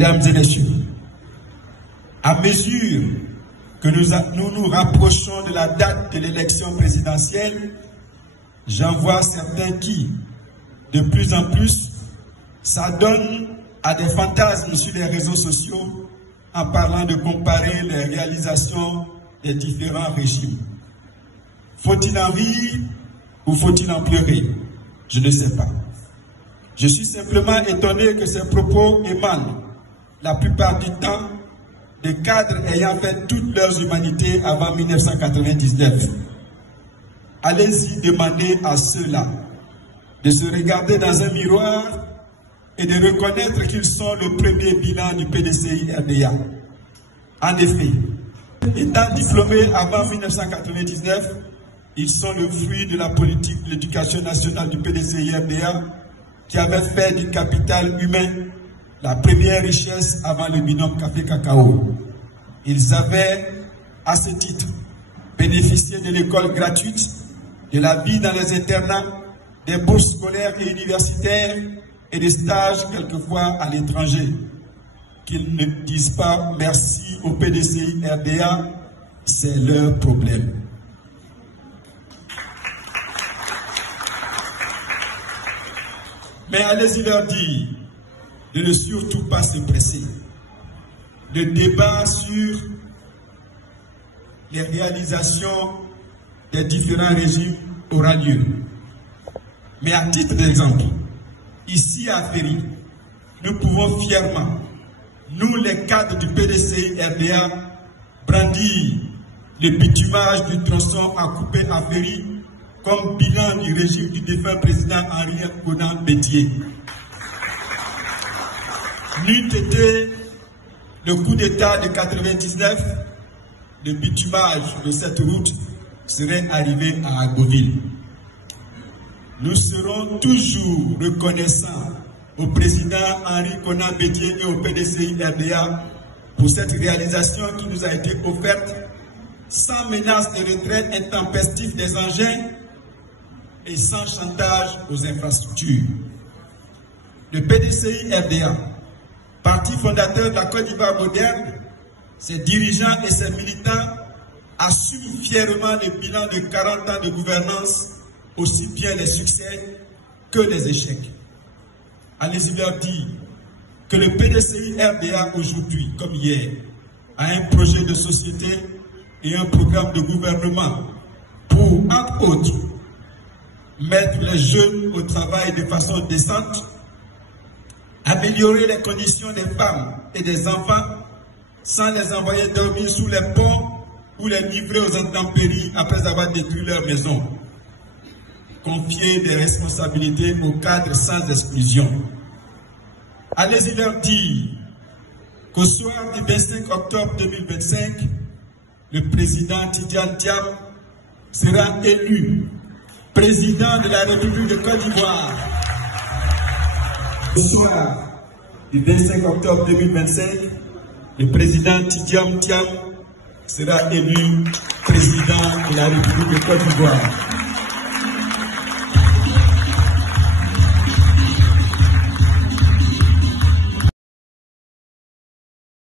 Mesdames et messieurs, à mesure que nous nous rapprochons de la date de l'élection présidentielle, j'en vois certains qui, de plus en plus, s'adonnent à des fantasmes sur les réseaux sociaux en parlant de comparer les réalisations des différents régimes. Faut-il en rire ou faut-il en pleurer? Je ne sais pas. Je suis simplement étonné que ces propos émanent, la plupart du temps, des cadres ayant fait toute leur humanité avant 1999. Allez-y demander à ceux-là de se regarder dans un miroir et de reconnaître qu'ils sont le premier bilan du PDCI-RDA. En effet, étant diplômés avant 1999, ils sont le fruit de la politique de l'éducation nationale du PDCI-RDA qui avait fait du capital humain la première richesse avant le binôme café-cacao. Ils avaient, à ce titre, bénéficié de l'école gratuite, de la vie dans les internats, des bourses scolaires et universitaires et des stages quelquefois à l'étranger. Qu'ils ne disent pas merci au PDCI-RDA, c'est leur problème. Mais allez-y leur dire de ne surtout pas se presser. Le débat sur les réalisations des différents régimes aura lieu. Mais à titre d'exemple, ici à Ferry, nous pouvons fièrement, nous les cadres du PDCI-RDA, brandir le bitumage du tronçon à couper à Ferry comme bilan du régime du défunt président Henri-Konan Bédié. N'eût été le coup d'État de 1999, le bitumage de cette route serait arrivé à Agoville. Nous serons toujours reconnaissants au président Henri-Konan Bédié et au PDCI-RDA pour cette réalisation qui nous a été offerte sans menace de retrait intempestif des engins et sans chantage aux infrastructures. Le PDCI-RDA, parti fondateur de la Côte d'Ivoire moderne, ses dirigeants et ses militants assument fièrement le bilan de 40 ans de gouvernance, aussi bien les succès que les échecs. Allez-y leur dire que le PDCI-RDA aujourd'hui, comme hier, a un projet de société et un programme de gouvernement pour, entre autres, mettre les jeunes au travail de façon décente, améliorer les conditions des femmes et des enfants sans les envoyer dormir sous les ponts ou les livrer aux intempéries après avoir détruit leur maison. Confier des responsabilités aux cadres sans exclusion. Allez-y leur dire qu'au soir du 25 octobre 2025, le président Tidjane Thiam sera élu président de la République de Côte d'Ivoire. Au soir du 25 octobre 2025, le président Tidjane Thiam sera élu président de la République de Côte d'Ivoire.